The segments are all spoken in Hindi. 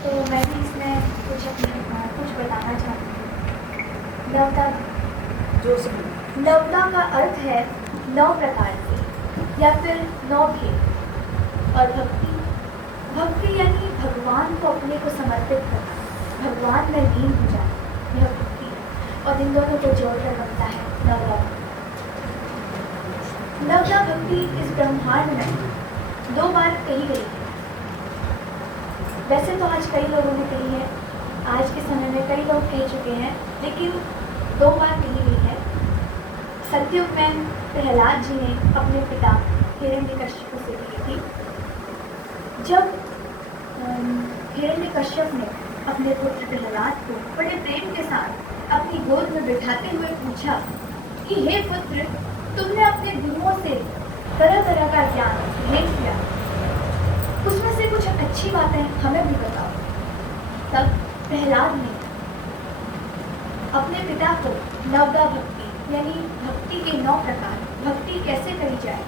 तो मैं भी इसमें कुछ बताना चाहती हूँ। नवता नवता का अर्थ है 9 प्रकार से या फिर 9 भेद। और भक्ति यानी भगवान को अपने को समर्पित करना, भगवान में लीन हो जाना, यह भक्ति है। और इन दोनों को जोड़कर बनता है नवता भक्ति। नवता भक्ति इस ब्रह्मांड में 2 बार कही गई है। वैसे तो आज कई लोगों ने कही है, आज के समय में कई लोग कह चुके हैं, लेकिन 2 बार कही गई है। सतयुग में प्रहलाद जी ने अपने पिता हिरण्यकश्यप से कही थी। जब हिरण्यकश्यप ने अपने पुत्र प्रहलाद को बड़े प्रेम के साथ अपनी गोद में बिठाते हुए पूछा कि हे पुत्र, तुमने अपने गुरुओं से तरह तरह का ज्ञान भेंट किया, उसमें से कुछ अच्छी बातें हमें भी बताओ। तब प्रहलाद ने अपने पिता को नवदा भक्ति यानी भक्ति के 9 प्रकार, भक्ति कैसे करी जाए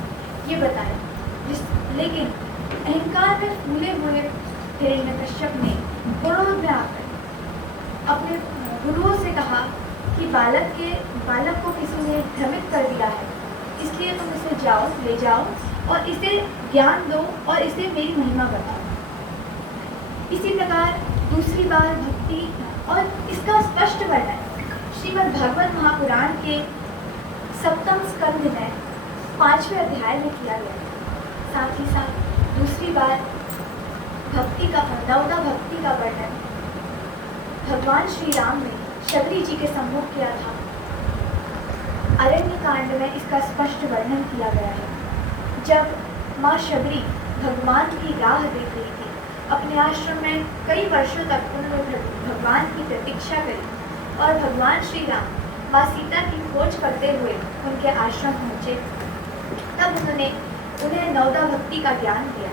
ये बताया। लेकिन अहंकार में फूले हुए हिरण्यकश्यप ने क्रोध में आकर अपने गुरुओं से कहा कि बालक को किसी ने भ्रमित कर दिया है, इसलिए तुम इसे जाओ, ले जाओ और इसे ज्ञान दो और इसे मेरी महिमा बताओ। इसी प्रकार दूसरी बार भक्ति और इसका स्पष्ट वर्णन श्रीमद् भागवत महापुराण के 7वें स्कंध में 5वें अध्याय में किया गया। साथ ही साथ दूसरी बार भक्ति का नवदा भक्ति का वर्णन भगवान श्री राम ने शबरी जी के सम्मुख किया था। अरण्य कांड में इसका स्पष्ट वर्णन किया गया है। जब माँ शबरी भगवान की राह देख रही थी, अपने आश्रम में कई वर्षों तक उन्होंने भगवान की प्रतीक्षा करी और भगवान श्री राम माँ सीता की खोज करते हुए उनके आश्रम पहुँचे। तब उन्हें नवदा भक्ति का ज्ञान दिया।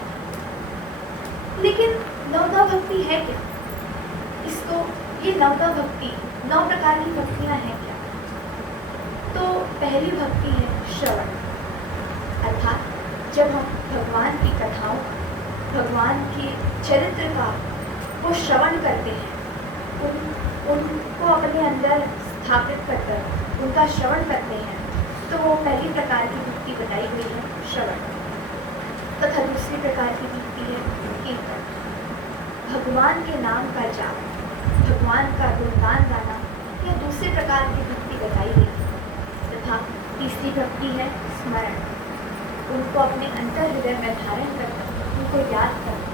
लेकिन नवदा भक्ति है क्या? ये नवदा भक्ति 9 प्रकार की भक्तियाँ हैं क्या? तो पहली भक्ति है श्रवण, अर्थात जब हम भगवान की कथाओं, भगवान के चरित्र को श्रवण करते हैं, उनको अपने अंदर स्थापित करकर उनका श्रवण करते हैं, तो वो पहली प्रकार की भक्ति बताई हुई है श्रवण। तथा दूसरी प्रकार की भक्ति है कीर्तन, भगवान के नाम का जाप, भगवान का गुणगान गाना, यह दूसरे प्रकार की भक्ति बताई गई है। तथा तीसरी भक्ति है स्मरण, उनको अपने अंतर हृदय में धारण करना, उनको याद करना,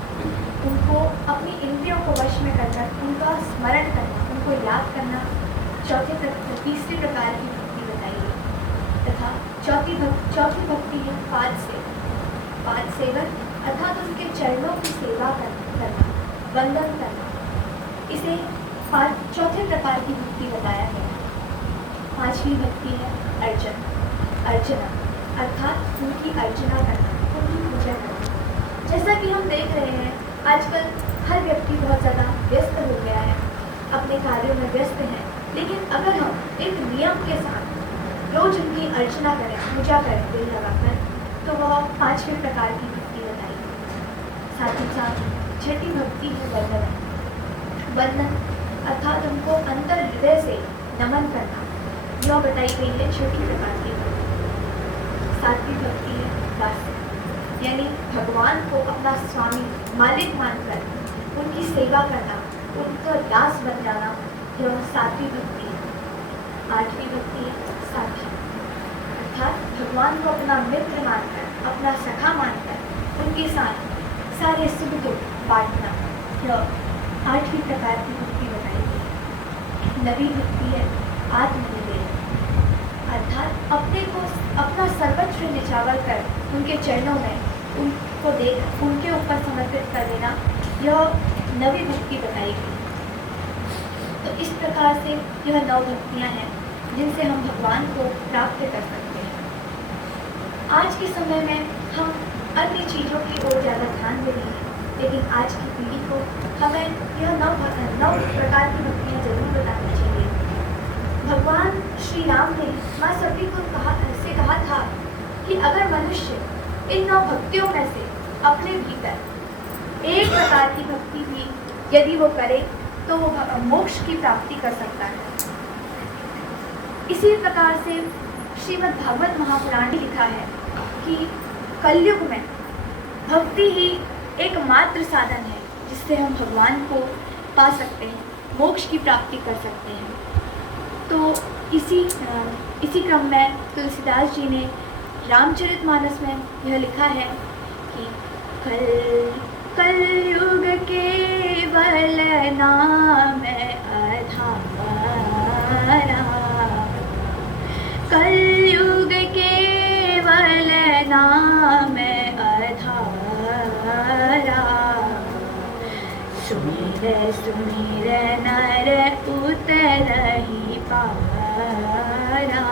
उनको अपनी इंद्रियों को वश में करना, उनका स्मरण करना, उनको याद करना तीसरी प्रकार की भक्ति बताई गई। तथा चौथी भक्ति है पाद सेवन, अर्थात उनके चरणों की सेवा करना, वंदन करना, इसे चौथे प्रकार की भक्ति बताया गया। 5वीं भक्ति है अर्चना, अर्थात उनकी अर्चना करना, उनकी पूजा करना। जैसा कि हम देख रहे हैं आजकल हर व्यक्ति बहुत ज़्यादा व्यस्त हो गया है, अपने कार्यों में व्यस्त है, लेकिन अगर हम एक नियम के साथ रोज उनकी अर्चना करें, पूजा करें दिल लगाकर, तो वह 5वें प्रकार की भक्ति बताई। साथ ही साथ 6ठी भक्ति है वंदन, अर्थात उनको अंतर हृदय से नमन करना, यह बताई गई है 6ठी प्रकार की भक्ति। 7वीं भक्ति है दास्य, यानी भगवान को अपना स्वामी मालिक मानकर उनकी सेवा करना, उनका दास बन जाना, यह 7वीं भक्ति है। 8वीं भक्ति है साखी, अर्थात भगवान को अपना मित्र मानकर, अपना सखा मानकर उनके साथ सारे सुख दुख बांटना, यह 8वीं प्रकार की भक्ति बताई गई। 9वीं भक्ति है आत्मनिवेदन, अर्थात अपना सर्वस्व निछावर कर उनके चरणों में उनको देख उनके ऊपर समर्पित कर देना, यह 9वीं भक्ति बताई गई। तो इस प्रकार से यह 9 भक्तियाँ हैं जिनसे हम भगवान को प्राप्त कर सकते हैं। आज के समय में हम अन्य चीज़ों की ओर ज़्यादा ध्यान दे रहे हैं, लेकिन आज की पीढ़ी को हमें यह 9 प्रकार की भक्तियाँ जरूर बतानी चाहिए। भगवान श्री राम ने माँ सती को कहा था कि अगर मनुष्य इन 9 भक्तियों में से अपने भीतर एक प्रकार की भक्ति भी यदि वो करे तो वो मोक्ष की प्राप्ति कर सकता है। इसी प्रकार से श्रीमद् भागवत महापुराण में लिखा है कि कलयुग में भक्ति ही एकमात्र साधन है जिससे हम भगवान को पा सकते हैं, मोक्ष की प्राप्ति कर सकते हैं। तो इसी क्रम में तुलसीदास जी ने रामचरितमानस में यह लिखा है कि कलयुग केवल नाम आधारा, कलयुग केवल नाम आधारा, सुमिर सुमिर नर उतरहि पारा,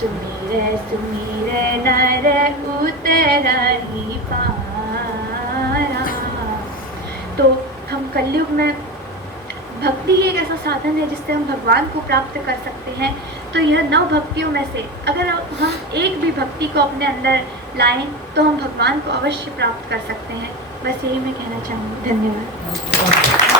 सुमिर सुमिर नर उतरहि पारा। तो हम कलयुग में भक्ति ही एक ऐसा साधन है जिससे हम भगवान को प्राप्त कर सकते हैं। तो यह 9 भक्तियों में से अगर हम एक भी भक्ति को अपने अंदर लाएं तो हम भगवान को अवश्य प्राप्त कर सकते हैं। बस यही मैं कहना चाहूँगी। धन्यवाद।